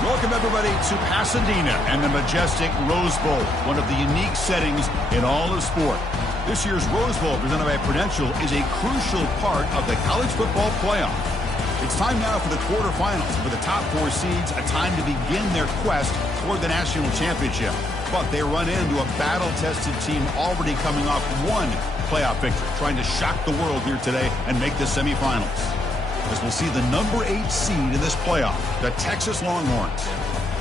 Welcome, everybody, to Pasadena and the majestic Rose Bowl, one of the unique settings in all of sport. This year's Rose Bowl, presented by Prudential, is a crucial part of the college football playoff. It's time now for the quarterfinals, and for the top 4 seeds, a time to begin their quest toward the national championship. But they run into a battle-tested team already coming off one playoff victory, trying to shock the world here today and make the semifinals. As we'll see the number 8 seed in this playoff, the Texas Longhorns,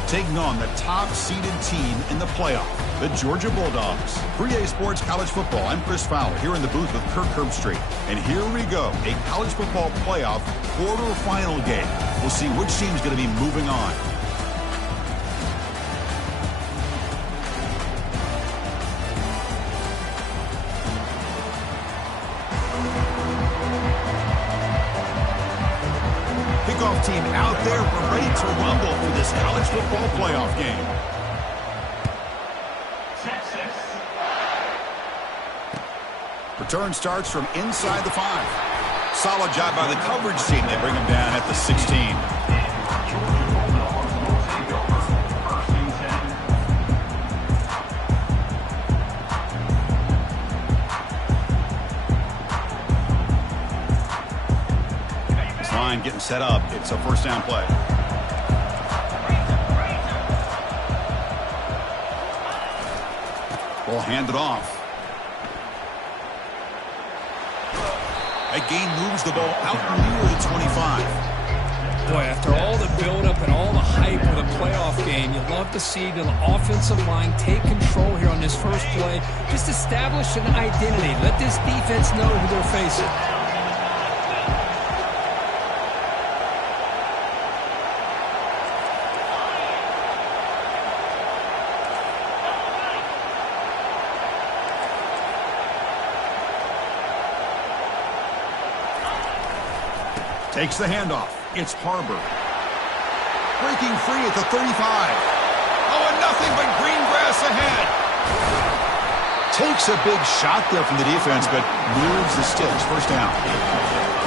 taking on the top-seeded team in the playoff, the Georgia Bulldogs. For EA Sports College Football, I'm Chris Fowler, here in the booth with Kirk Herbstreit. And here we go, a college football playoff quarterfinal game. We'll see which team's going to be moving on. Kickoff team out there. We're ready to rumble for this college football playoff game. Return starts from inside the 5. Solid job by the coverage team. They bring him down at the 16. This line getting set up. It's a first down play. Ball handed off. That gain moves the ball out near the 25. Boy, after all the buildup and all the hype of the playoff game, you love to see the offensive line take control here on this first play. Just establish an identity. Let this defense know who they're facing. Takes the handoff. It's Harbor. Breaking free at the 35. Oh, and nothing but green grass ahead. Takes a big shot there from the defense, but moves the sticks. First down.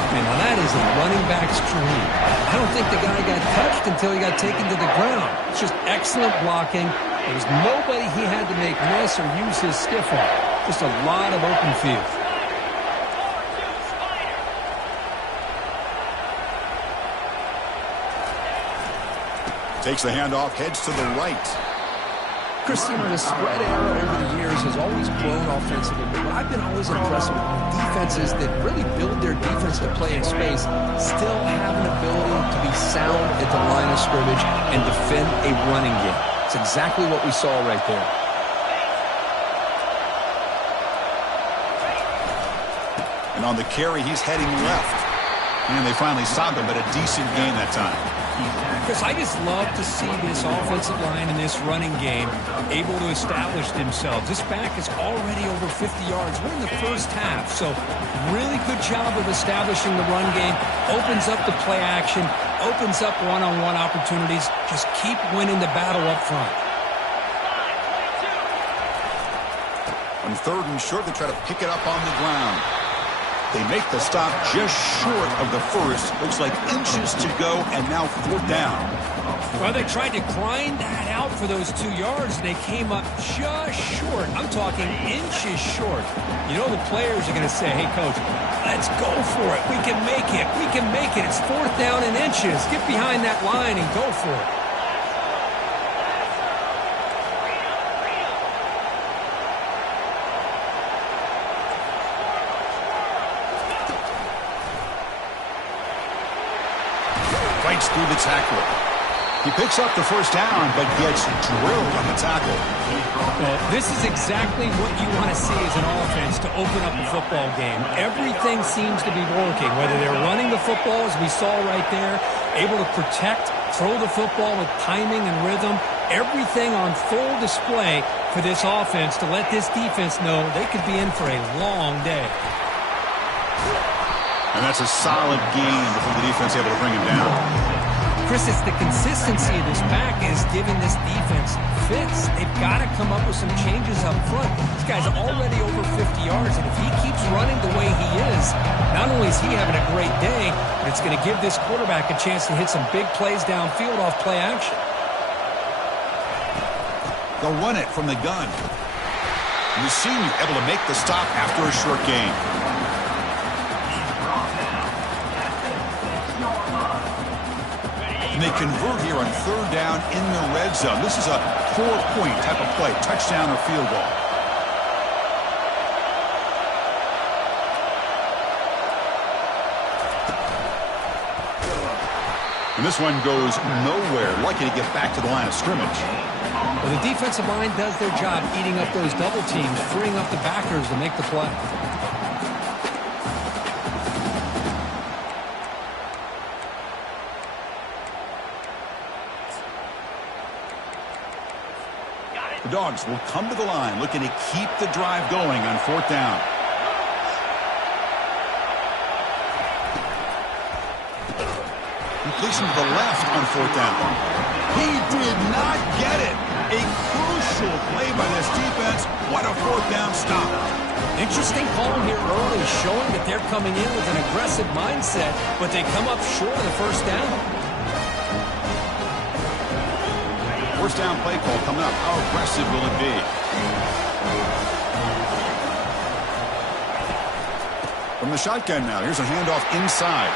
Man, now that is a running back's dream. I don't think the guy got touched until he got taken to the ground. It's just excellent blocking. There was nobody he had to make miss or use his stiff arm. Just a lot of open field. Takes the handoff, heads to the right. Christian, the spread era over the years has always grown offensively, but I've been always impressed with defenses that really build their defense to play in space, still have an ability to be sound at the line of scrimmage and defend a running game. It's exactly what we saw right there. And on the carry, he's heading left. And they finally stopped him, but a decent gain that time. Chris, I just love to see this offensive line and this running game able to establish themselves. This back is already over 50 yards. We're in the first half, so really good job of establishing the run game. Opens up the play action, opens up one-on-one opportunities. Just keep winning the battle up front. On 3rd and short, they try to pick it up on the ground. They make the stop just short of the first. Looks like inches to go, and now 4th down. Well, they tried to grind that out for those 2 yards, and they came up just short. I'm talking inches short. You know the players are going to say, hey, Coach, let's go for it. We can make it. We can make it. It's 4th down in inches. Get behind that line and go for it. Through the tackle. He picks up the first down, but gets drilled on the tackle. Well, this is exactly what you want to see as an offense to open up a football game. Everything seems to be working, whether they're running the football, as we saw right there, able to protect, throw the football with timing and rhythm, everything on full display for this offense to let this defense know they could be in for a long day. And that's a solid gain before the defense able to bring him down. Chris, it's the consistency of this back is giving this defense fits. They've got to come up with some changes up front. This guy's already over 50 yards, and if he keeps running the way he is, not only is he having a great day, but it's going to give this quarterback a chance to hit some big plays downfield off play action. They'll run it from the gun. And the senior able to make the stop after a short gain. And they convert here on third down in the red zone. This is a 4-point type of play, touchdown or field goal. And this one goes nowhere. Lucky to get back to the line of scrimmage. Well, the defensive line does their job eating up those double teams, freeing up the backers to make the play. The Dogs will come to the line looking to keep the drive going on fourth down. Completion to the left on fourth down. He did not get it. A crucial play by this defense. What a fourth down stop. Interesting call here early, showing that they're coming in with an aggressive mindset, but they come up short of the first down. First down play call coming up. How aggressive will it be? From the shotgun now. Here's a handoff inside.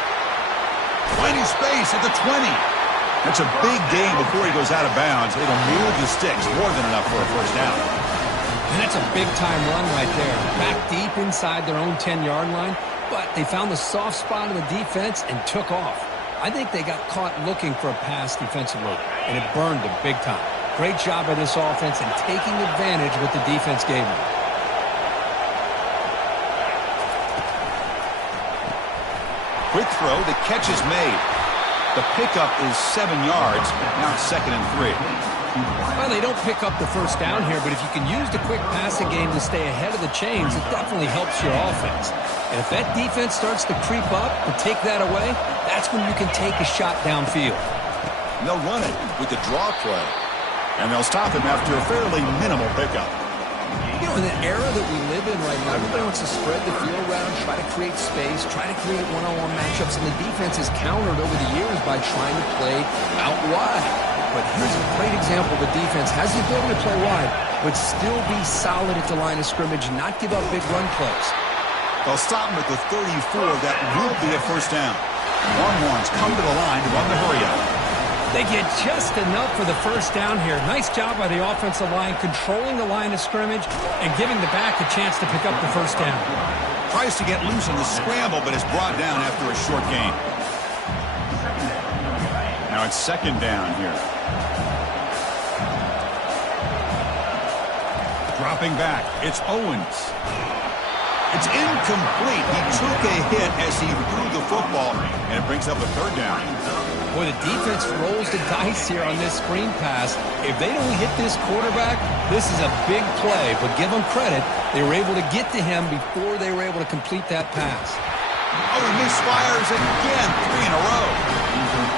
Plenty space at the 20. That's a big gain before he goes out of bounds. It'll move the sticks more than enough for a first down. And that's a big-time run right there. Back deep inside their own 10-yard line, but they found the soft spot of the defense and took off. I think they got caught looking for a pass defensively, and it burned them big time. Great job by this offense in taking advantage of what the defense gave them. Quick throw. The catch is made. The pickup is 7 yards. Now it's 2nd and 3. Well, they don't pick up the first down here, but if you can use the quick passing game to stay ahead of the chains, it definitely helps your offense. And if that defense starts to creep up and take that away, that's when you can take a shot downfield. And they'll run it with the draw play. And they'll stop him after a fairly minimal pickup. You know, in the era that we live in right now, everybody wants to spread the field around, try to create space, try to create one-on-one matchups, and the defense has countered over the years by trying to play out wide. But here's a great example. The defense has the ability to play wide, but still be solid at the line of scrimmage and not give up big run plays. They'll stop him at the 34. That will be a first down. Longhorns come to the line to run the hurry-up. They get just enough for the first down here. Nice job by the offensive line, controlling the line of scrimmage and giving the back a chance to pick up the first down. Tries to get loose on the scramble, but is brought down after a short gain. Now it's 2nd down here. Dropping back, it's Owens. It's incomplete. He took a hit as he threw the football, and it brings up a 3rd down. Boy, the defense rolls the dice here on this screen pass. If they don't hit this quarterback, this is a big play. But give them credit, they were able to get to him before they were able to complete that pass. Oh, he misfires again, 3 in a row.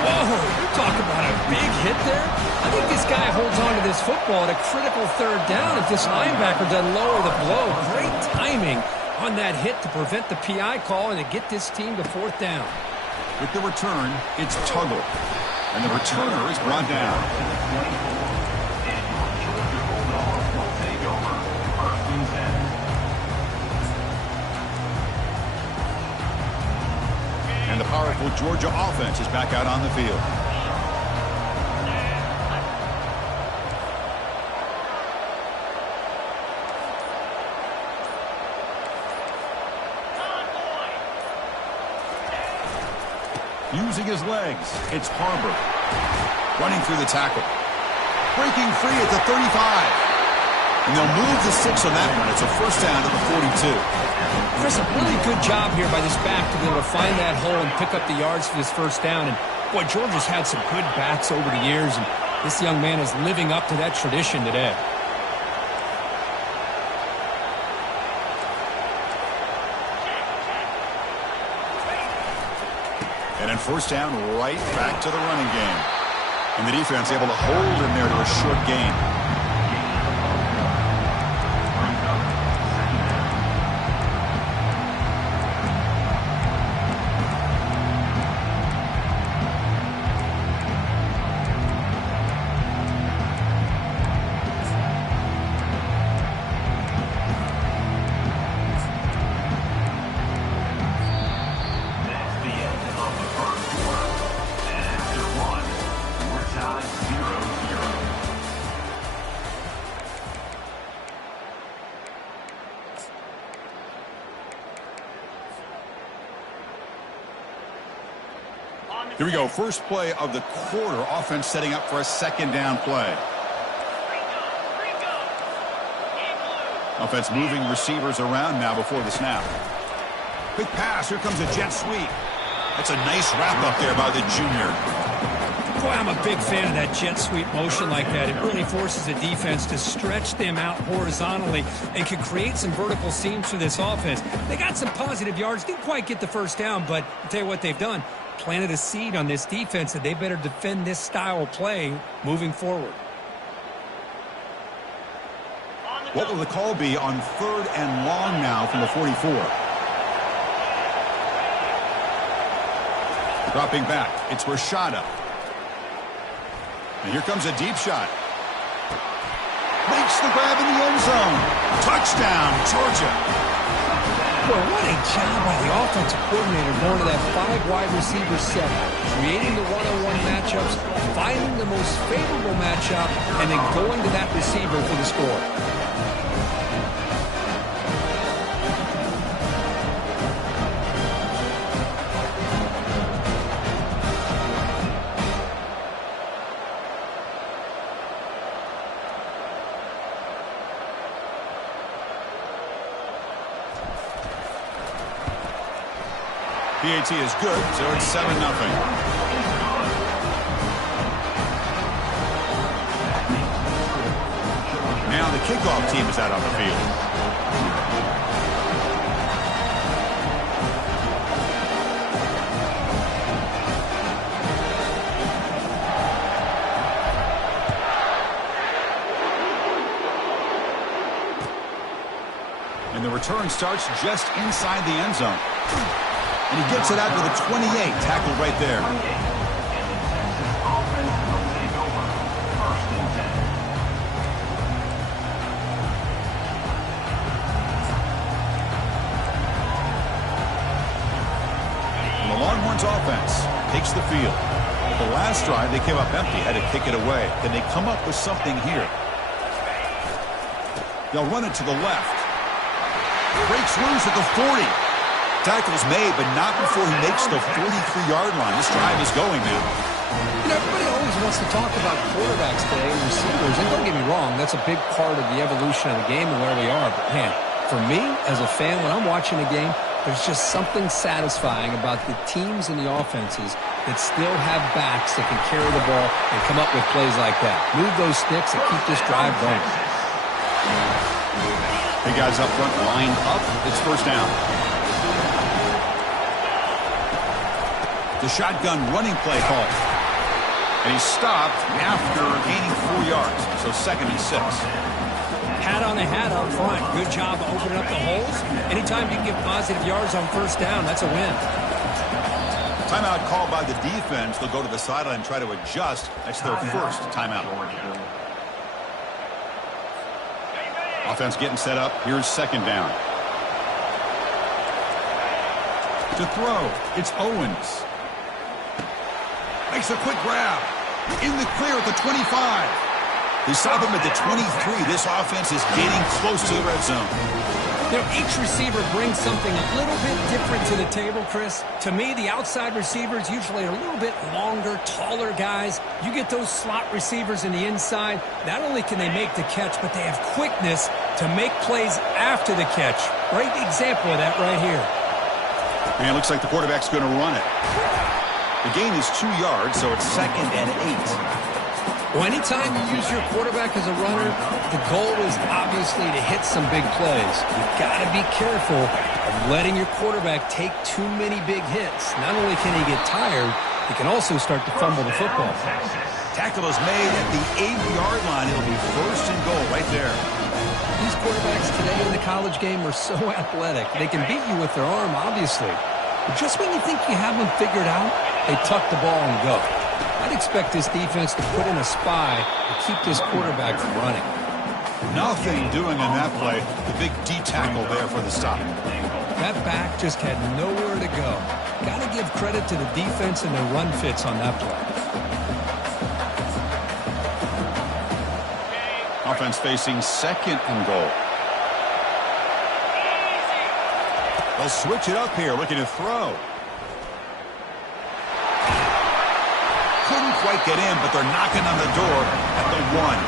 Whoa, you're talking about a big hit there? I think this guy holds on to this football at a critical 3rd down if this linebacker doesn't lower the blow. Great timing on that hit to prevent the PI call and to get this team to 4th down. With the return, it's Tuggle. And the returner is brought down. And the powerful Georgia offense is back out on the field. Using his legs, it's Harbor. Running through the tackle. Breaking free at the 35. And they'll move the 6 on that one. It's a first down to the 42. Chris, a really good job here by this back to be able to find that hole and pick up the yards for this first down. And, boy, Georgia's had some good backs over the years, and this young man is living up to that tradition today. And then first down, right back to the running game. And the defense able to hold him there to a short gain. Here we go. First play of the quarter. Offense setting up for a second down play. Offense moving receivers around now before the snap. Quick pass. Here comes a jet sweep. That's a nice wrap up there by the junior. Boy, I'm a big fan of that jet sweep motion like that. It really forces the defense to stretch them out horizontally and can create some vertical seams for this offense. They got some positive yards. Didn't quite get the first down, but I'll tell you what they've done. Planted a seed on this defense that they better defend this style of play moving forward. What will the call be on 3rd and long now from the 44? Dropping back, it's Rashada. And here comes a deep shot. Makes the grab in the end zone. Touchdown, Georgia. Well, what a job by the offensive coordinator going to that 5-wide receiver set, creating the one-on-one matchups, finding the most favorable matchup, and then going to that receiver for the score. PAT is good, so it's 7-0. Now the kickoff team is out on the field. And the return starts just inside the end zone. And he gets it out with a 28 tackle right there. And the Longhorns offense takes the field. The last drive, they came up empty, had to kick it away. Can they come up with something here? They'll run it to the left. Breaks loose at the 40. Tackle's made, but not before he makes the 43-yard line. This drive is going now. You know, everybody always wants to talk about quarterbacks today and receivers, and don't get me wrong, that's a big part of the evolution of the game and where we are. But, man, for me, as a fan, when I'm watching a game, there's just something satisfying about the teams and the offenses that still have backs that can carry the ball and come up with plays like that. Move those sticks and keep this drive going. The guys up front lined up. It's first down. The shotgun running play call. And he stopped after gaining 4 yards. So 2nd and 6. Hat on the hat up front. Good job opening up the holes. Anytime you can get positive yards on first down, that's a win. Timeout called by the defense. They'll go to the sideline and try to adjust. That's their first timeout. Offense getting set up. Here's 2nd down. To throw, it's Owens. Makes a quick grab. In the clear at the 25. They stop him at the 23. This offense is getting close to the red zone. You know, each receiver brings something a little bit different to the table, Chris. To me, the outside receivers usually are a little bit longer, taller guys. You get those slot receivers in the inside. Not only can they make the catch, but they have quickness to make plays after the catch. Great example of that right here. And it looks like the quarterback's going to run it. The gain is 2 yards, so it's 2nd and 8. Well, anytime you use your quarterback as a runner, the goal is obviously to hit some big plays. You've got to be careful of letting your quarterback take too many big hits. Not only can he get tired, he can also start to fumble the football. Tackle is made at the 8-yard line. It'll be 1st and goal right there. These quarterbacks today in the college game are so athletic. They can beat you with their arm, obviously. But just when you think you have them figured out, they tuck the ball and go. I'd expect this defense to put in a spy to keep this quarterback from running. Nothing doing on that play. The big D tackle there for the stop. That back just had nowhere to go. Got to give credit to the defense and their run fits on that play. Offense facing 2nd and goal. They'll switch it up here, looking to throw. quite get in, but they're knocking on the door at the 1.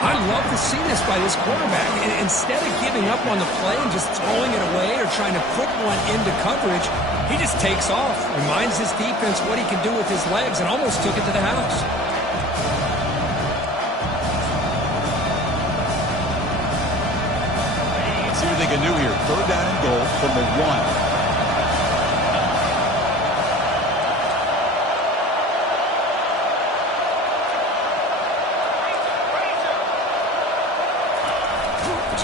I love to see this by this quarterback. And instead of giving up on the play and just throwing it away or trying to put one into coverage, he just takes off, reminds his defense what he can do with his legs, and almost took it to the house. See what they can do here. 3rd down and goal from the 1.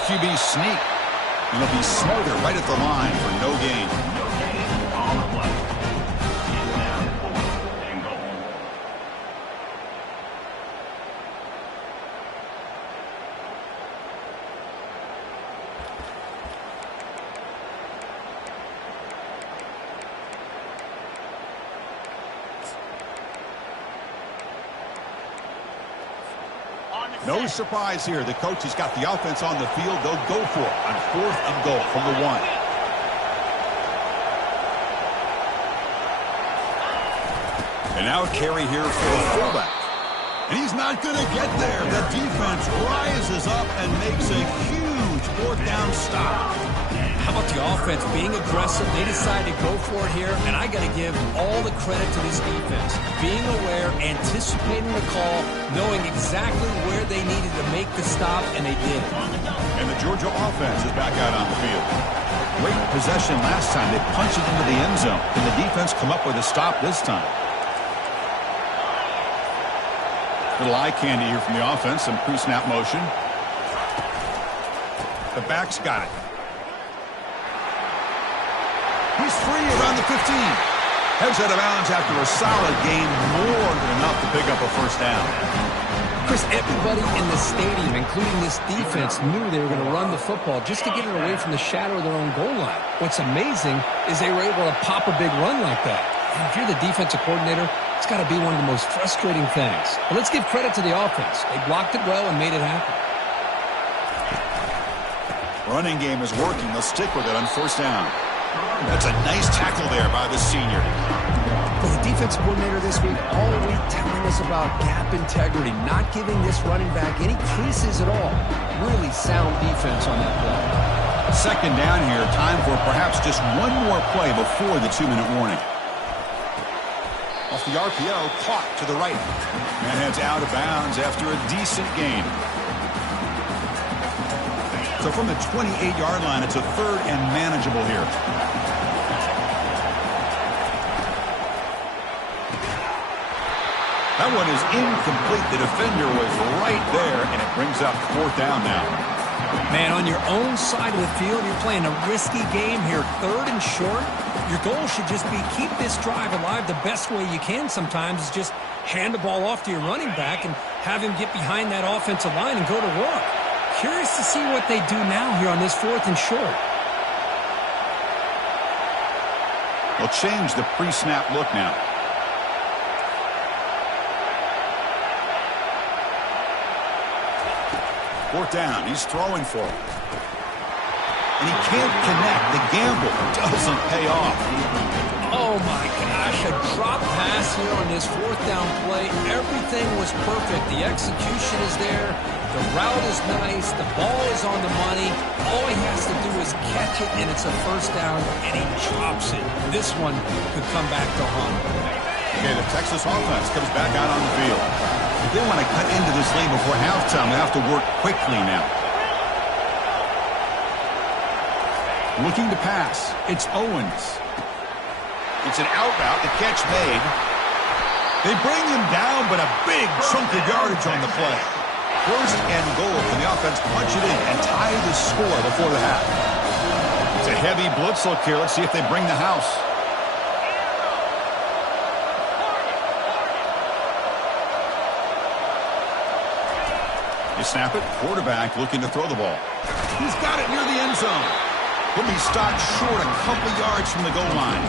QB sneak. And he'll be smothered right at the line for no gain. On the play. It's now 4th and goal. No surprise here. The coach has got the offense on the field. They'll go for it on 4th and goal from the 1. And now a carry here for the fullback. And he's not going to get there. The defense rises up and makes a huge 4th down stop. How about the offense being aggressive? They decided to go for it here, and I got to give all the credit to this defense. Being aware, anticipating the call, knowing exactly where they needed to make the stop, and they did. And the Georgia offense is back out on the field. Great possession last time. They punched it into the end zone. Can the defense come up with a stop this time? Little eye candy here from the offense. Some pre-snap motion. The back's got it. He's free around the 15. Heads out of bounds after a solid gain, more than enough to pick up a 1st down. Chris, everybody in the stadium, including this defense, knew they were going to run the football just to get it away from the shadow of their own goal line. What's amazing is they were able to pop a big run like that. And if you're the defensive coordinator, it's got to be one of the most frustrating things. But let's give credit to the offense. They blocked it well and made it happen. Running game is working. They'll stick with it on 1st down. That's a nice tackle there by the senior. For the defensive coordinator this week, all week telling us about gap integrity, not giving this running back any creases at all. Really sound defense on that play. 2nd down here. Time for perhaps just one more play before the 2-minute warning. Off the RPO, caught to the right. And heads out of bounds after a decent gain. So from the 28-yard line, it's a 3rd and manageable here. That one is incomplete. The defender was right there, and it brings up 4th down now. Man, on your own side of the field, you're playing a risky game here. 3rd and short. Your goal should just be keep this drive alive the best way you can sometimes is just hand the ball off to your running back and have him get behind that offensive line and go to work. Curious to see what they do now here on this 4th and short. They'll change the pre-snap look now. Fourth down. He's throwing for it. And he can't connect. The gamble doesn't pay off. Oh, my gosh. A drop pass here on this 4th down play. Everything was perfect. The execution is there. The route is nice. The ball is on the money. All he has to do is catch it, and it's a 1st down, and he drops it. This one could come back to haunt him. Okay, the Texas offense comes back out on the field. If they want to cut into this lead before halftime, they have to work quickly now. Looking to pass. It's Owens. It's an out route. The catch made. They bring him down, but a big chunk of yardage on the play. 1st and goal. Can the offense punch it in and tie the score before the half? It's a heavy blitz look here. Let's see if they bring the house. You snap it. Quarterback looking to throw the ball. He's got it near the end zone. He'll be stopped short a couple yards from the goal line.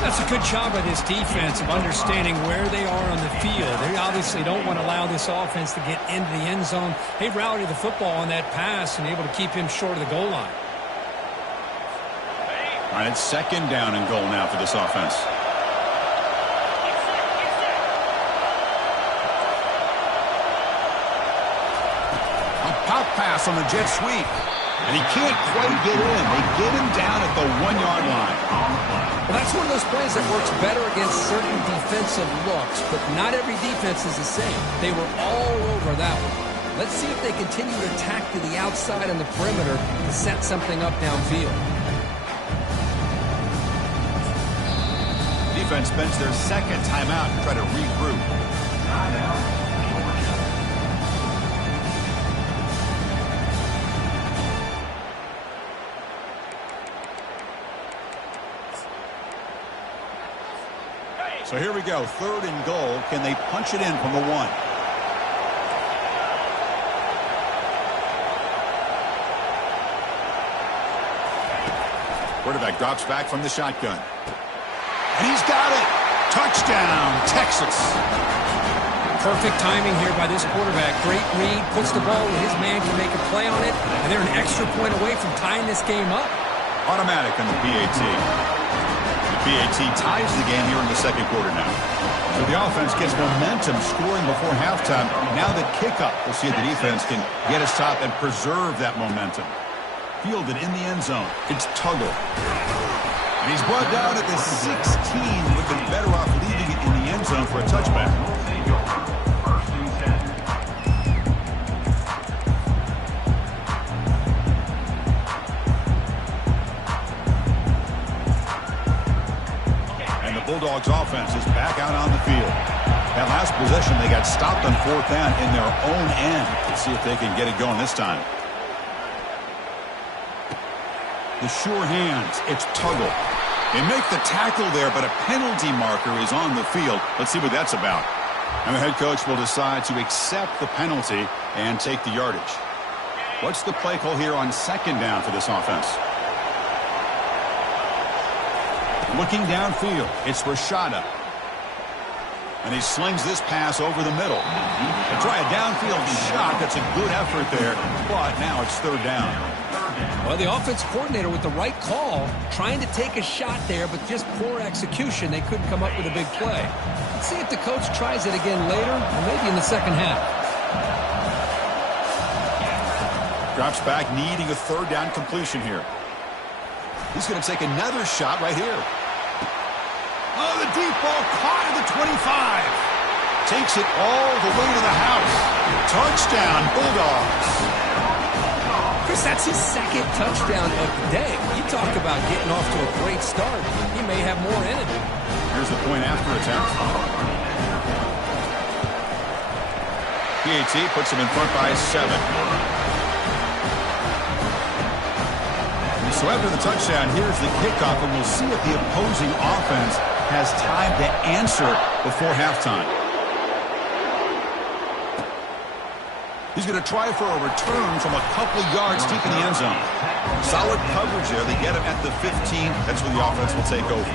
That's a good job by this defense of understanding where they are on the field. They obviously don't want to allow this offense to get into the end zone. They routed the football on that pass and able to keep him short of the goal line. All right, it's 2nd down and goal now for this offense. pass on the jet sweep. And he can't quite get in. They get him down at the 1-yard line. Well, that's one of those plays that works better against certain defensive looks, but not every defense is the same. They were all over that one. Let's see if they continue to attack to the outside on the perimeter to set something up downfield. Defense spends their second timeout to try to regroup. So here we go, 3rd and goal. Can they punch it in from the 1? Quarterback drops back from the shotgun. And he's got it. Touchdown, Texas. Perfect timing here by this quarterback. Great read, puts the ball where his man can make a play on it, and they're an extra point away from tying this game up. Automatic on the PAT. PAT ties the game here in the second quarter now. So the offense gets momentum scoring before halftime. Now the kickoff. We'll see if the defense can get a stop and preserve that momentum. Fielded in the end zone. It's Tuggle. And he's brought down at the 16. Would have been better off leaving it in the end zone for a touchback. Bulldogs offense is back out on the field. That last possession, they got stopped on 4th down in their own end. Let's see if they can get it going this time. The sure hands, it's Tuggle. They make the tackle there, but a penalty marker is on the field. Let's see what that's about. And the head coach will decide to accept the penalty and take the yardage. What's the play call here on 2nd down for this offense? Looking downfield, it's Rashada. And he slings this pass over the middle. They try a downfield shot. That's a good effort there, but now it's 3rd down. Well, the offense coordinator with the right call, trying to take a shot there, but just poor execution. They couldn't come up with a big play. Let's see if the coach tries it again later, or maybe in the second half. Drops back, needing a 3rd down completion here. He's going to take another shot right here. Oh, the deep ball caught at the 25. Takes it all the way to the house. Touchdown, Bulldogs. Chris, that's his 2nd touchdown of the day. You talk about getting off to a great start. He may have more in it. Here's the point after attempt. PAT puts him in front by 7. So after the touchdown, here's the kickoff, and we'll see if the opposing offense has time to answer before halftime. He's going to try for a return from a couple of yards deep in the end zone. Solid coverage there. They get him at the 15. That's where the offense will take over.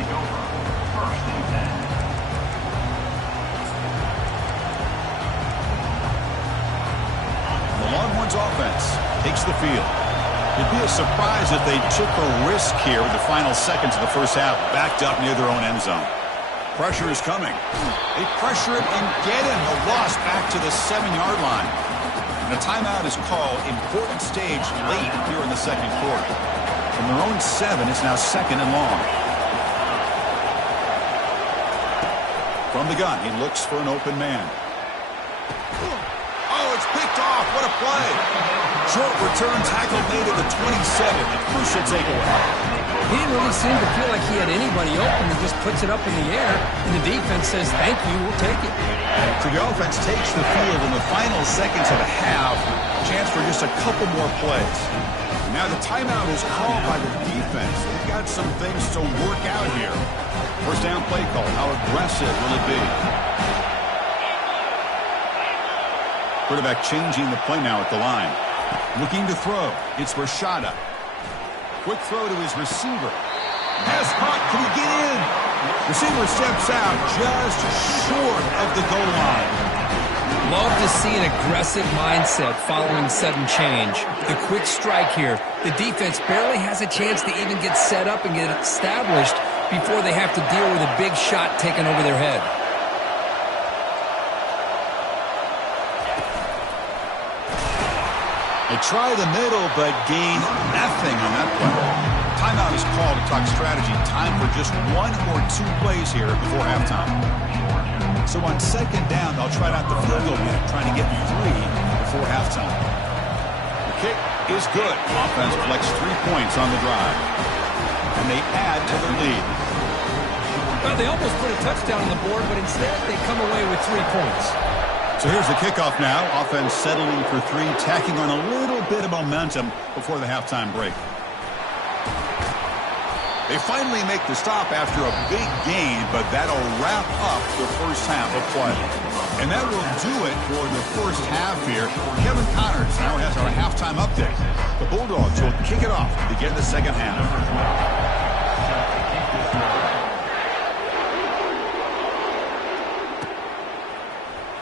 The Longhorns offense takes the field. It'd be a surprise if they took a risk here with the final seconds of the first half, backed up near their own end zone. Pressure is coming. They pressure it and get him. A loss back to the 7-yard line. And a timeout is called. Important stage late here in the second quarter. From their own 7, it's now 2nd and long. From the gun, he looks for an open man. Oh, it's picked off. What a play. Short return tackle made at the 27. A crucial takeaway. He didn't really seem to feel like he had anybody open. He just puts it up in the air, and the defense says, thank you, we'll take it. So the offense takes the field in the final seconds of the half. Chance for just a couple more plays. Now the timeout is called by the defense. They've got some things to work out here. First down play call. How aggressive will it be? Quarterback changing the play now at the line. Looking to throw. It's Rashada. Quick throw to his receiver. Pass caught. Can he get in? Receiver steps out just short of the goal line. Love to see an aggressive mindset following sudden change. The quick strike here. The defense barely has a chance to even get set up and get established before they have to deal with a big shot taken over their head. They try the middle, but gain nothing on that play. Timeout is called to talk strategy. Time for just 1 or 2 plays here before halftime. So on second down, they'll try out the field goal unit, trying to get 3 before halftime. The kick is good. Offense collects 3 points on the drive. And they add to their lead. Well, they almost put a touchdown on the board, but instead they come away with 3 points. So here's the kickoff now. Offense settling for 3, tacking on a little bit of momentum before the halftime break. They finally make the stop after a big gain, but that'll wrap up the first half of play. And that will do it for the first half here. Kevin Connors now has our halftime update. The Bulldogs will kick it off to begin the second half.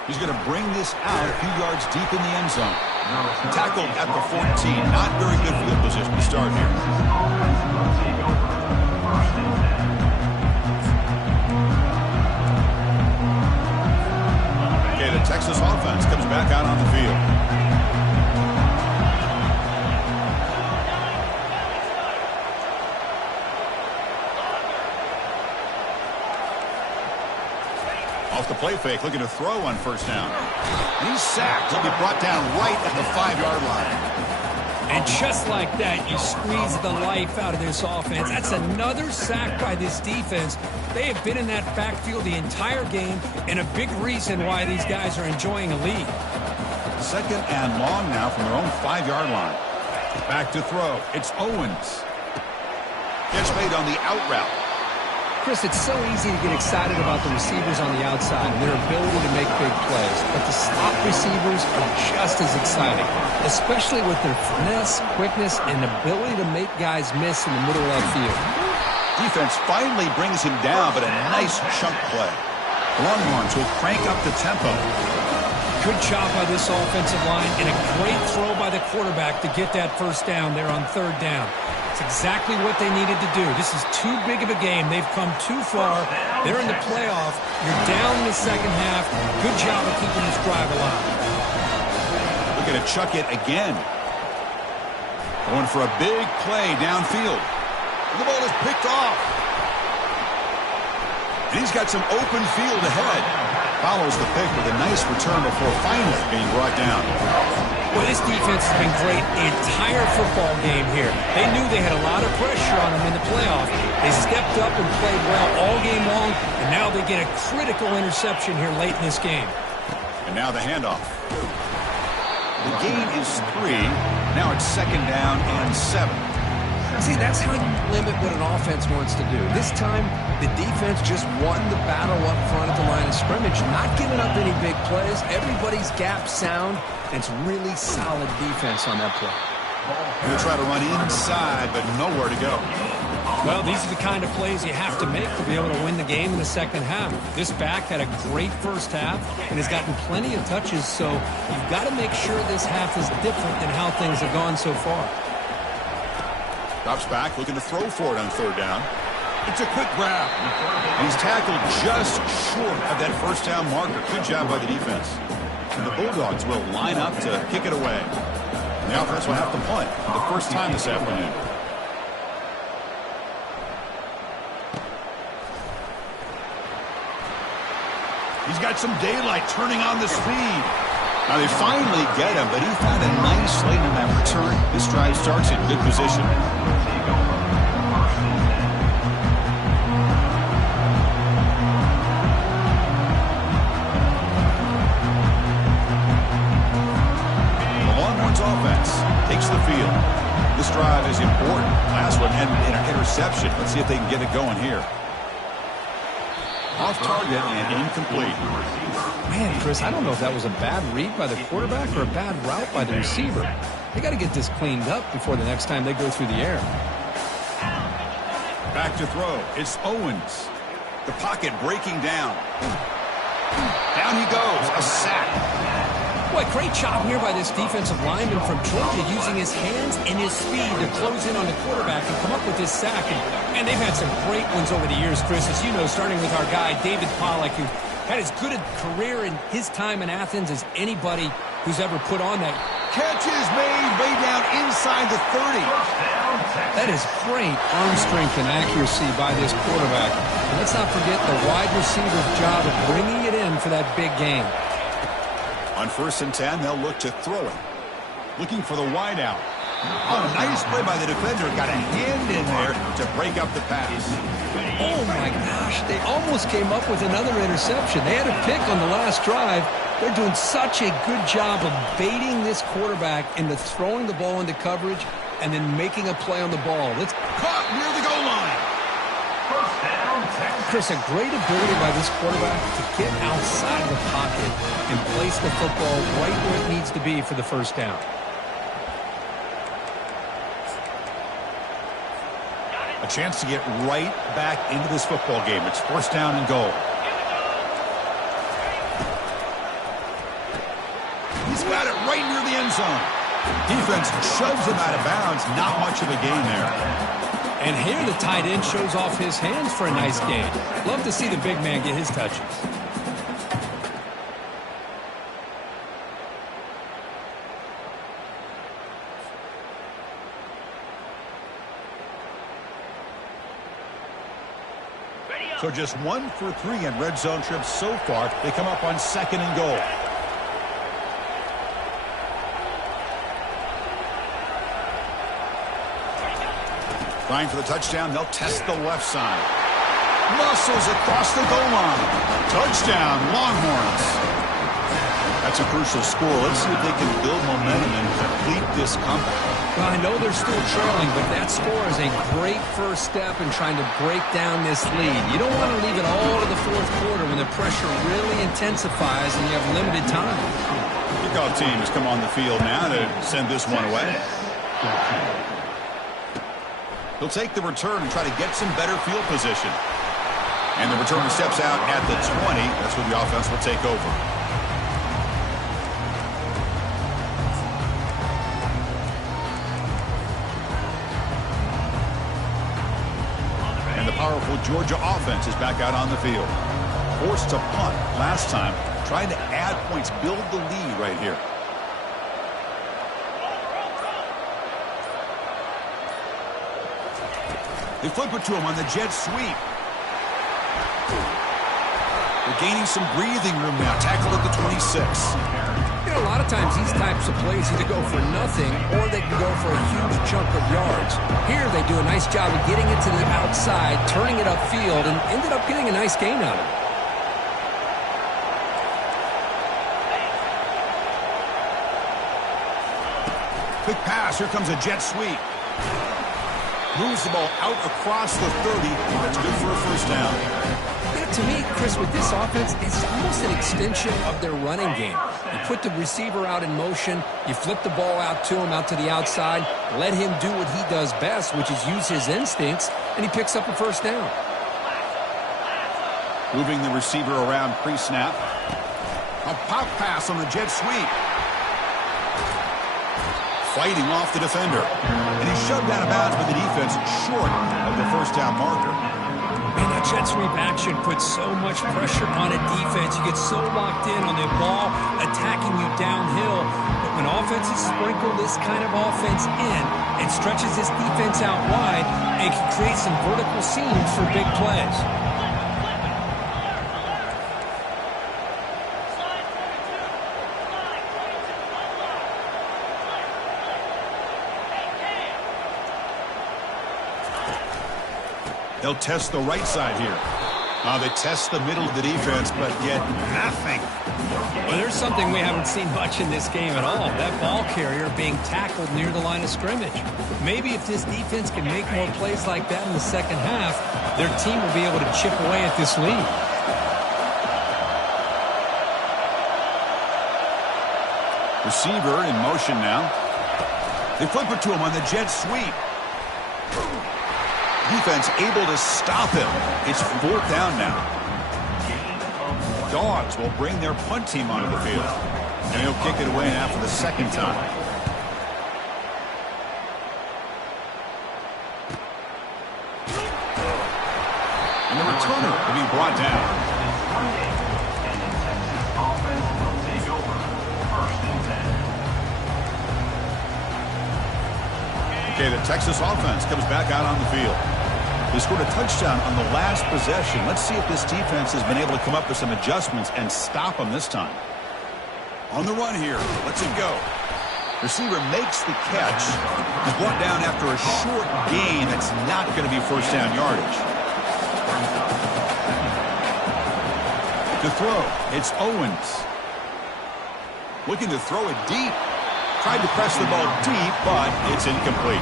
He's going to bring this out a few yards deep in the end zone. Tackled at the 14. Not very good field position to start here. Okay, the Texas offense comes back out on the field. Off the play fake, looking to throw on first down. And he's sacked. He'll be brought down right at the 5-yard line. And just like that, you squeeze the life out of this offense. That's another sack by this defense. They have been in that backfield the entire game, and a big reason why these guys are enjoying a lead. Second and long now from their own 5-yard line. Back to throw. It's Owens. Gets made on the out route. Chris, it's so easy to get excited about the receivers on the outside and their ability to make big plays. But the slot receivers are just as exciting, especially with their finesse, quickness, and ability to make guys miss in the middle of the field. Defense finally brings him down, but a nice chunk play. Longhorns will crank up the tempo. Good job by this offensive line, and a great throw by the quarterback to get that first down there on third down. It's exactly what they needed to do. This is too big of a game. They've come too far. They're in the playoff. You're down in the second half. Good job of keeping this drive alive. Looking to chuck it again. Going for a big play downfield. The ball is picked off. And he's got some open field ahead. Follows the pick with a nice return before finally being brought down. Well, this defense has been great the entire football game here. They knew they had a lot of pressure on them in the playoff. They stepped up and played well all game long, and now they get a critical interception here late in this game. And now the handoff. The gain is 3. Now it's second down and 7. See, that's how you limit what an offense wants to do. This time, the defense just won the battle up front at the line of scrimmage, not giving up any big plays. Everybody's gap sound, and it's really solid defense on that play. Going to try to run inside, but nowhere to go. Well, these are the kind of plays you have to make to be able to win the game in the second half. This back had a great first half and has gotten plenty of touches, so you've got to make sure this half is different than how things have gone so far. Drops back, looking to throw for it on third down. It's a quick grab. And he's tackled just short of that first down marker. Good job by the defense. And the Bulldogs will line up to kick it away. And the offense will have to punt for the first time this afternoon. He's got some daylight turning on the speed. Now they finally get him, but he found a nice lane in that return. This drive starts in good position. The Longhorns offense takes the field. This drive is important. Last one ended in an interception. Let's see if they can get it going here. Off target and incomplete. Man, Chris, I don't know if that was a bad read by the quarterback or a bad route by the receiver. They got to get this cleaned up before the next time they go through the air. Back to throw. It's Owens. The pocket breaking down. Down he goes. A sack. Boy, great job here by this defensive lineman from Georgia using his hands and his speed to close in on the quarterback and come up with this sack. And they've had some great ones over the years, Chris, as you know, starting with our guy, David Pollack, who had as good a career in his time in Athens as anybody who's ever put on that catch is made way down inside the 30. That is great arm strength and accuracy by this quarterback. And let's not forget the wide receiver's job of bringing it in for that big gain. On 1st and 10, they'll look to throw it. Looking for the wide out. Oh, nice play by the defender. Got a hand in there to break up the pass. Oh, my gosh. They almost came up with another interception. They had a pick on the last drive. They're doing such a good job of baiting this quarterback into throwing the ball into coverage and then making a play on the ball. It's caught near the goal line. First down, Texas. Chris, a great ability by this quarterback to get outside of the pocket and place the football right where it needs to be for the first down. A chance to get right back into this football game. It's 1st down and goal. He's got it right near the end zone. Defense shoves him out of bounds. Not much of a gain there. And here the tight end shows off his hands for a nice gain. Love to see the big man get his touches. So just 1 for 3 in red zone trips so far. They come up on 2nd and goal. Trying for the touchdown, they'll test the left side. Muscles across the goal line. Touchdown, Longhorns. That's a crucial score. Let's see if they can build momentum and complete this comeback. Well, I know they're still trailing, but that score is a great first step in trying to break down this lead. You don't want to leave it all to the 4th quarter when the pressure really intensifies and you have limited time. Kickoff team has come on the field now to send this one away. He'll take the return and try to get some better field position. And the returner steps out at the 20. That's where the offense will take over. And the powerful Georgia offense is back out on the field. Forced to punt last time. Trying to add points, build the lead right here. They flip it to him on the jet sweep. They're gaining some breathing room now. Tackled at the 26. You know, a lot of times these types of plays either go for nothing or they can go for a huge chunk of yards. Here they do a nice job of getting it to the outside, turning it upfield, and ended up getting a nice gain out of it. Quick pass. Here comes a jet sweep. Moves the ball out across the 30. That's good for a first down. Yeah, to me, Chris, with this offense, it's almost an extension of their running game. You put the receiver out in motion, you flip the ball out to him, out to the outside, let him do what he does best, which is use his instincts, and he picks up a first down. Moving the receiver around pre-snap. A pop pass on the jet sweep. Fighting off the defender. And he's shoved out of bounds by the defense short of the first down marker. Man, that jet sweep action puts so much pressure on a defense. You get so locked in on the ball attacking you downhill. But when offenses sprinkle this kind of offense in, it stretches this defense out wide and can create some vertical seams for big plays. They'll test the right side here. They test the middle of the defense, but get nothing. Well, there's something we haven't seen much in this game at all. That ball carrier being tackled near the line of scrimmage. Maybe if this defense can make more plays like that in the second half, their team will be able to chip away at this lead. Receiver in motion now. They flip it to him on the jet sweep. Defense able to stop him. It's 4th down now. Dogs will bring their punt team onto the field. And he'll kick it away now for the second time. And the returner will be brought down. Okay, the Texas offense comes back out on the field. They scored a touchdown on the last possession. Let's see if this defense has been able to come up with some adjustments and stop them this time. On the run here. Let's it go. Receiver makes the catch. He's brought down after a short gain. That's not going to be first down yardage. To throw, it's Owens. Looking to throw it deep. Tried to press the ball deep, but it's incomplete.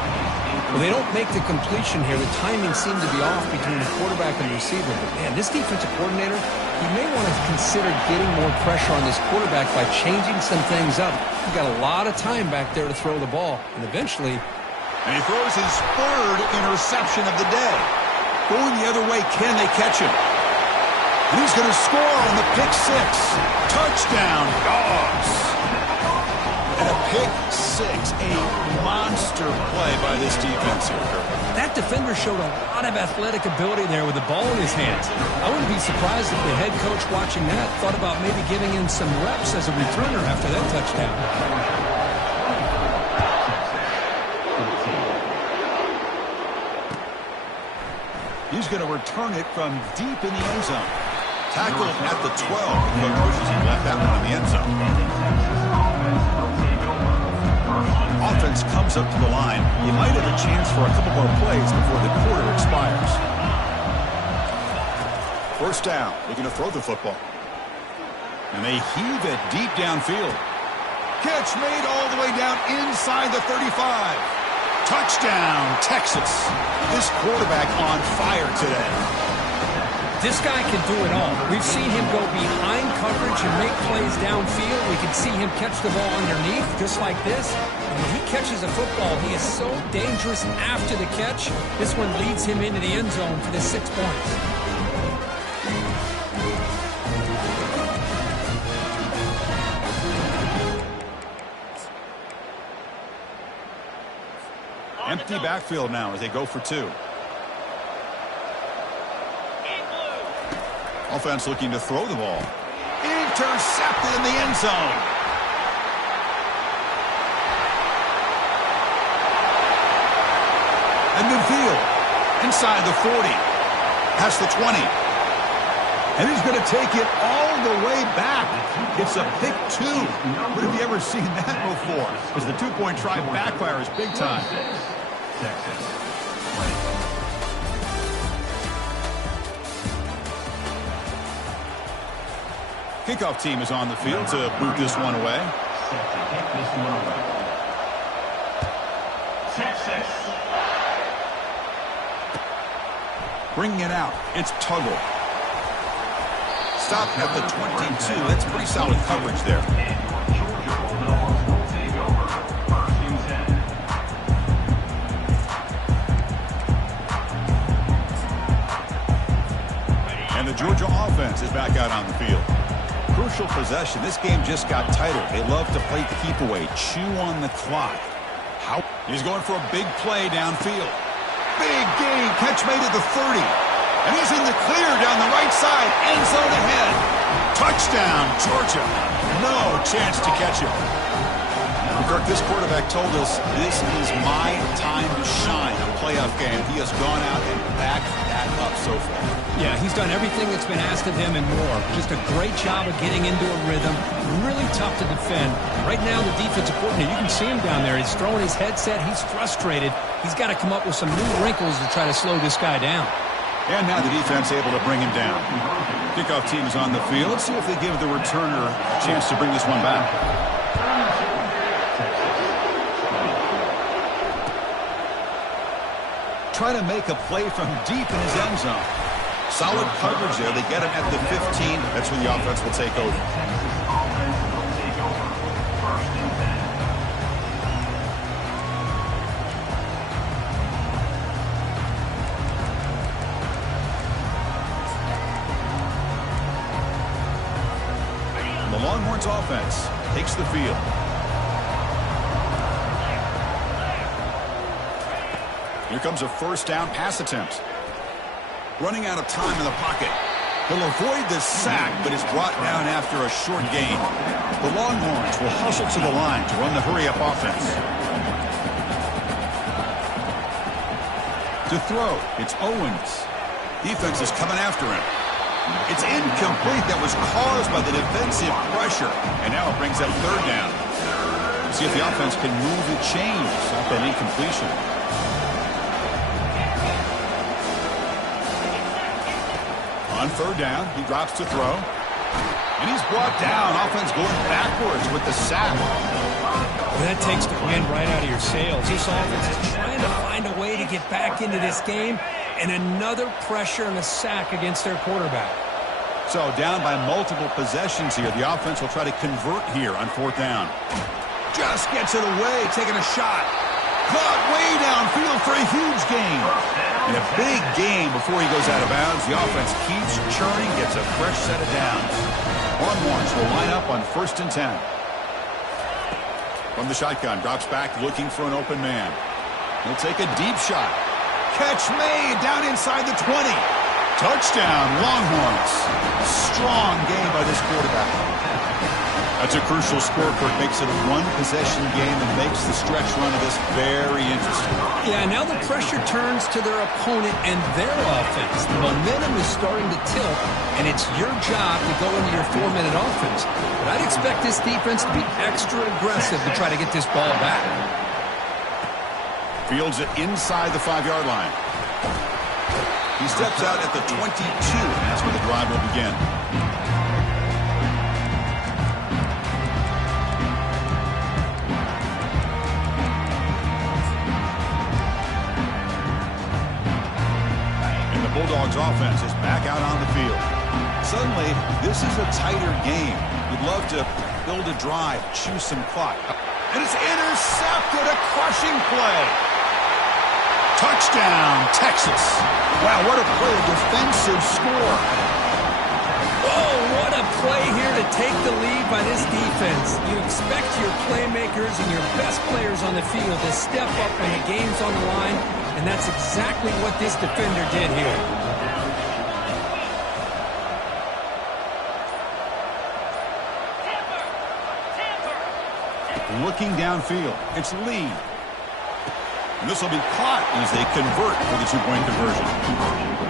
Well, they don't make the completion here. The timing seemed to be off between the quarterback and the receiver. But, man, this defensive coordinator, he may want to consider getting more pressure on this quarterback by changing some things up. He got a lot of time back there to throw the ball. And eventually... And he throws his third interception of the day. Going the other way, can they catch him? And he's going to score on the pick six. Touchdown, Dogs. And a pick six, a monster play by this defense here, Kirk. That defender showed a lot of athletic ability there with the ball in his hands. I wouldn't be surprised if the head coach watching that thought about maybe giving him some reps as a returner after that touchdown. He's going to return it from deep in the end zone. Tackled at the 12. But pushes him left that one in the end zone. Offense comes up to the line. He might have a chance for a couple more plays before the quarter expires. First down, looking to throw the football. And they heave it deep downfield. Catch made all the way down inside the 35. Touchdown, Texas. This quarterback on fire today. This guy can do it all. We've seen him go behind coverage and make plays downfield. We can see him catch the ball underneath, just like this. And when he catches a football, he is so dangerous after the catch. This one leads him into the end zone for the 6 points. Empty backfield now as they go for two. Offense looking to throw the ball. Intercepted in the end zone. And midfield. Inside the 40. Past the 20. And he's going to take it all the way back. It's a pick two. When have you ever seen that before? As the two-point try backfires big time. Texas. Kickoff team is on the field to boot this one away. Set to kick this one away. Texas. Bringing it out. It's Tuggle. Stop at the 22. That's pretty solid coverage there. And the Georgia offense is back out on the field. Crucial possession. This game just got tighter. They love to play keep away, chew on the clock. He's going for a big play downfield. Big gain. Catch made at the 30. And he's in the clear down the right side. End zone ahead. Touchdown, Georgia. No chance to catch him. Kirk, this quarterback told us this is my time to shine. A playoff game. He has gone out and backed that up so far. Yeah, he's done everything that's been asked of him and more. Just a great job of getting into a rhythm. Really tough to defend. Right now, the defensive coordinator, you can see him down there. He's throwing his headset. He's frustrated. He's got to come up with some new wrinkles to try to slow this guy down. And now the defense able to bring him down. Kickoff team is on the field. Let's see if they give the returner a chance to bring this one back. Trying to make a play from deep in his end zone. Solid coverage there. They get him at the 15. That's when the offense will take over. The Longhorns offense takes the field. Here comes a first down pass attempt. Running out of time in the pocket. He'll avoid the sack, but is brought down after a short gain. The Longhorns will hustle to the line to run the hurry-up offense. To throw, it's Owens. Defense is coming after him. It's incomplete. That was caused by the defensive pressure. And now it brings up third down. See if the offense can move the chains off that incompletion. On third down, he drops to throw. And he's brought down. Offense going backwards with the sack. Well, that takes the wind right out of your sails. This offense is trying to find a way to get back into this game. And another pressure and a sack against their quarterback. So down by multiple possessions here. The offense will try to convert here on fourth down. Just gets it away, taking a shot. Caught way downfield for a huge gain. And a big gain before he goes out of bounds. The offense keeps churning, gets a fresh set of downs. Longhorns will line up on 1st and 10. From the shotgun, drops back looking for an open man. He'll take a deep shot. Catch made down inside the 20. Touchdown, Longhorns. Strong game by this quarterback. That's a crucial score for it. Makes it a one-possession game and makes the stretch run of this very interesting. Yeah, now the pressure turns to their opponent and their offense. The momentum is starting to tilt, and it's your job to go into your 4-minute offense. But I'd expect this defense to be extra aggressive to try to get this ball back. Fields it inside the 5-yard line. He steps out at the 22, and that's where the drive will begin. And the Bulldogs offense is back out on the field. Suddenly, this is a tighter game. You'd love to build a drive, choose some clock. And it's intercepted, a crushing play. Touchdown, Texas. Wow, what a play, a defensive score. Oh, what a play here to take the lead by this defense. You expect your playmakers and your best players on the field to step up when the game's on the line, and that's exactly what this defender did here. Looking downfield, it's Lee. And this will be caught as they convert for the two-point conversion.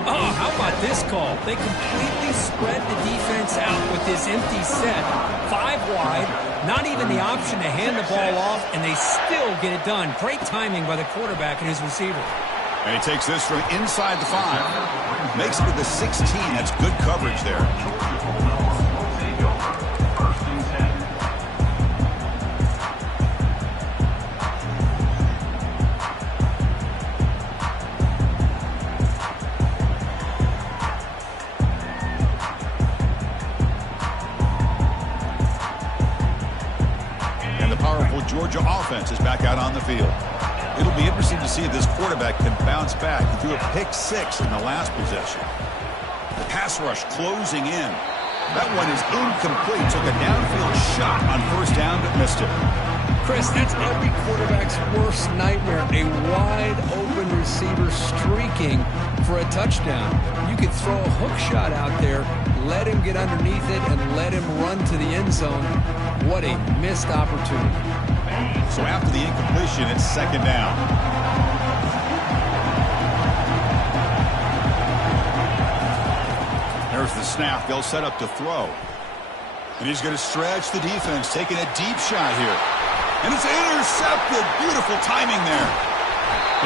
Oh, how about this call? They completely spread the defense out with this empty set. 5 wide, not even the option to hand the ball off, and they still get it done. Great timing by the quarterback and his receiver. And he takes this from inside the 5. Makes it to the 16. That's good coverage there. Georgia offense is back out on the field. It'll be interesting to see if this quarterback can bounce back. He threw a pick-6 in the last possession. The pass rush closing in. That one is incomplete. Took a downfield shot on 1st down but missed it. Chris, that's every quarterback's worst nightmare. A wide-open receiver streaking for a touchdown. You could throw a hook shot out there, let him get underneath it, and let him run to the end zone. What a missed opportunity. So after the incompletion, it's 2nd down. There's the snap. They'll set up to throw. And he's going to stretch the defense, taking a deep shot here. And it's intercepted. Beautiful timing there.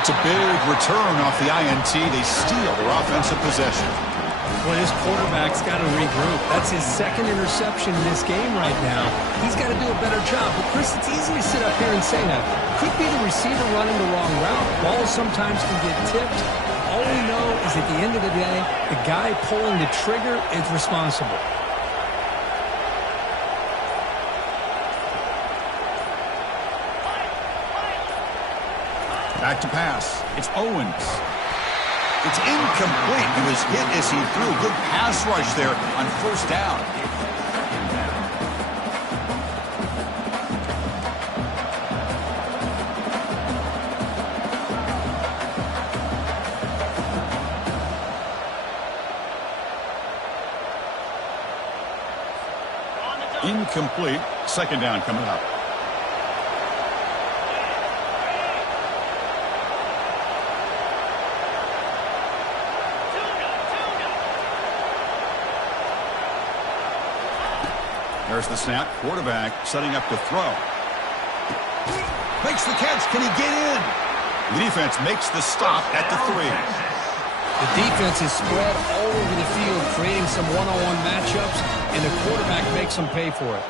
It's a big return off the INT. They steal their offensive possession. Well, this quarterback's got to regroup. That's his 2nd interception in this game right now. He's got to do a better job. But, Chris, it's easy to sit up here and say that. Could be the receiver running the wrong route. Balls sometimes can get tipped. All we know is at the end of the day, the guy pulling the trigger is responsible. Back to pass. It's Owens. It's incomplete. He was hit as he threw. Good pass rush there on 1st down. Incomplete. 2nd down coming up. There's the snap. Quarterback setting up to throw. Makes the catch. Can he get in? The defense makes the stop at the 3. The defense is spread all over the field, creating some one-on-one matchups, and the quarterback makes them pay for it.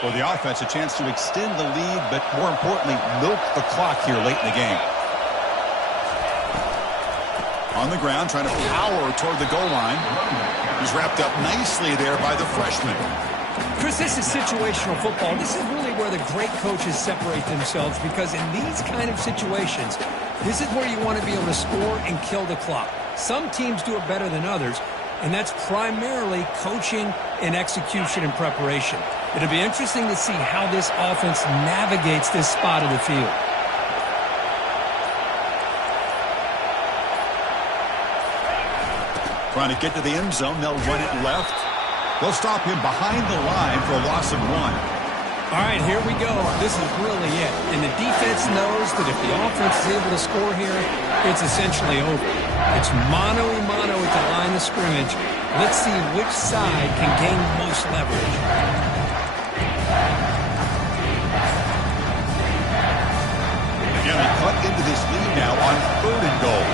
For the offense, a chance to extend the lead, but more importantly, milk the clock here late in the game. On the ground, trying to power toward the goal line. He's wrapped up nicely there by the freshman. Chris, this is situational football. This is really where the great coaches separate themselves, because in these kind of situations, this is where you want to be able to score and kill the clock. Some teams do it better than others, and that's primarily coaching and execution and preparation. It'll be interesting to see how this offense navigates this spot of the field. Trying to get to the end zone. They'll run it left. They'll stop him behind the line for a loss of 1. All right, here we go. This is really it. And the defense knows that if the offense is able to score here, it's essentially over. It's mano-a-mano at the line of scrimmage. Let's see which side can gain most leverage. Again, they cut into this lead now on 3rd and goal.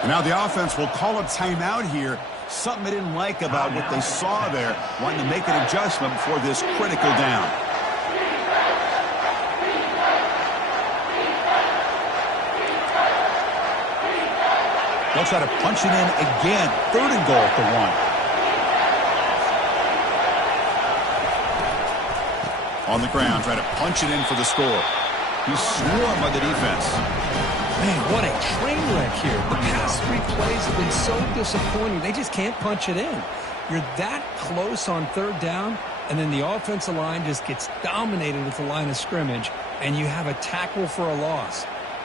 And now the offense will call a timeout here. Something they didn't like about what they saw there. Wanting to make an adjustment before this critical down. They'll try to punch it in again. 3rd and goal for 1. On the ground, trying to punch it in for the score. He's swarmed by the defense. Man, what a train wreck here. The past 3 plays have been so disappointing. They just can't punch it in. You're that close on 3rd down, and then the offensive line just gets dominated at the line of scrimmage, and you have a tackle for a loss.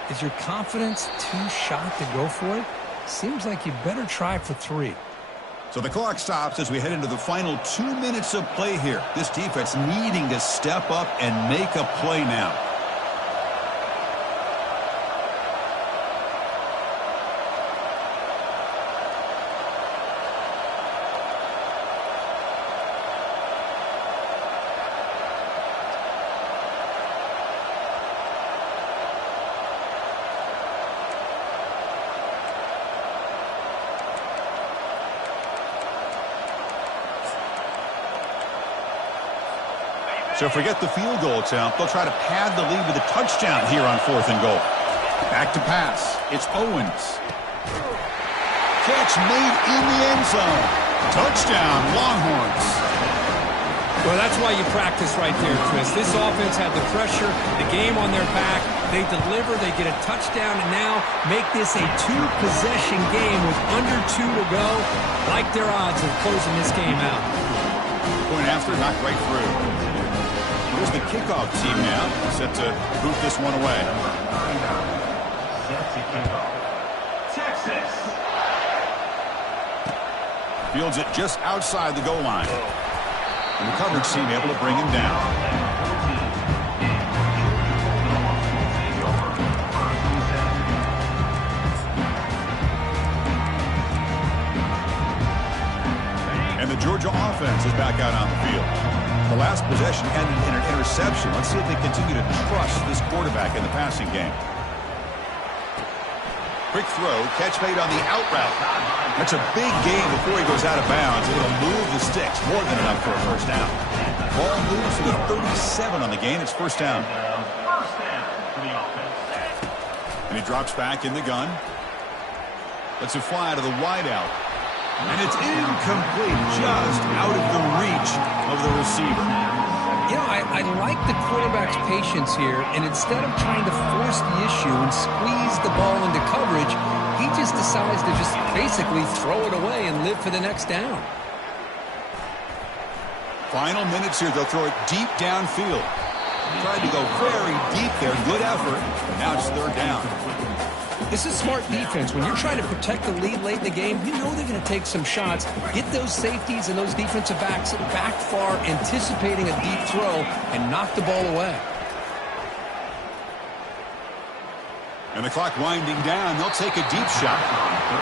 Is your confidence too shot to go for it? Seems like you better try for 3. So the clock stops as we head into the final 2 minutes of play here. This defense needing to step up and make a play now. So forget the field goal attempt. They'll try to pad the lead with a touchdown here on 4th and goal. Back to pass. It's Owens. Catch made in the end zone. Touchdown, Longhorns. Well, that's why you practice right there, Chris. This offense had the pressure, the game on their back. They deliver, they get a touchdown, and now make this a 2-possession game with under 2 to go. Like their odds of closing this game out. Point after, knocked right through. Here's the kickoff team now, set to boot this one away. Set to kick off. Texas. Fields it just outside the goal line. And the coverage team able to bring him down. And the Georgia offense is back out on the field. The last possession ended in an interception. Let's see if they continue to trust this quarterback in the passing game. Quick throw, catch made on the out route. That's a big gain before he goes out of bounds. It'll move the sticks, more than enough for a first down. Ball moves to the 37 on the gain. It's first down. First down for the offense. And he drops back in the gun. Lets it fly to the wideout. And it's incomplete, just out of the reach of the receiver. You know, I like the quarterback's patience here, and instead of trying to force the issue and squeeze the ball into coverage, he just decides to just basically throw it away and live for the next down. Final minutes here, they'll throw it deep downfield. Tried to go very deep there, good effort, but now it's 3rd down. This is smart defense. When you're trying to protect the lead late in the game, you know they're going to take some shots, get those safeties and those defensive backs back far, anticipating a deep throw, and knock the ball away. And the clock winding down, they'll take a deep shot.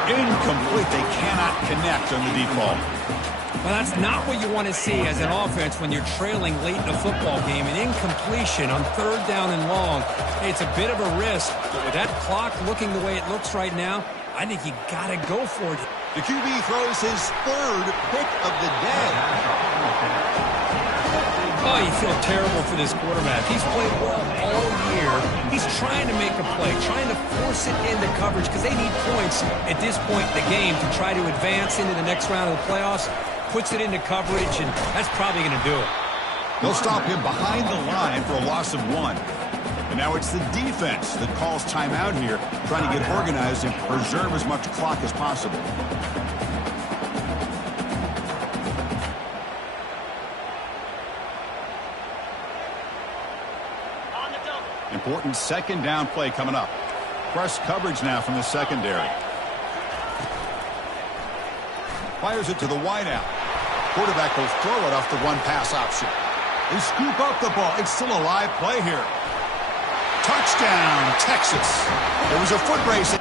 Incomplete. They cannot connect on the deep ball. Well, that's not what you want to see as an offense when you're trailing late in a football game. An incompletion on 3rd down and long. Hey, it's a bit of a risk, but with that clock looking the way it looks right now, I think you got to go for it. The QB throws his 3rd pick of the day. Oh, you feel terrible for this quarterback. He's played well all year. He's trying to make a play, trying to force it into coverage because they need points at this point in the game to try to advance into the next round of the playoffs. Puts it into coverage, and that's probably going to do it. They'll stop him behind the line for a loss of 1. And now it's the defense that calls timeout here, trying to get organized and preserve as much clock as possible. Important 2nd down play coming up. Press coverage now from the secondary. Fires it to the wideout. Quarterback will throw it off the one-pass option. They scoop up the ball. It's still a live play here. Touchdown, Texas. There was a foot race.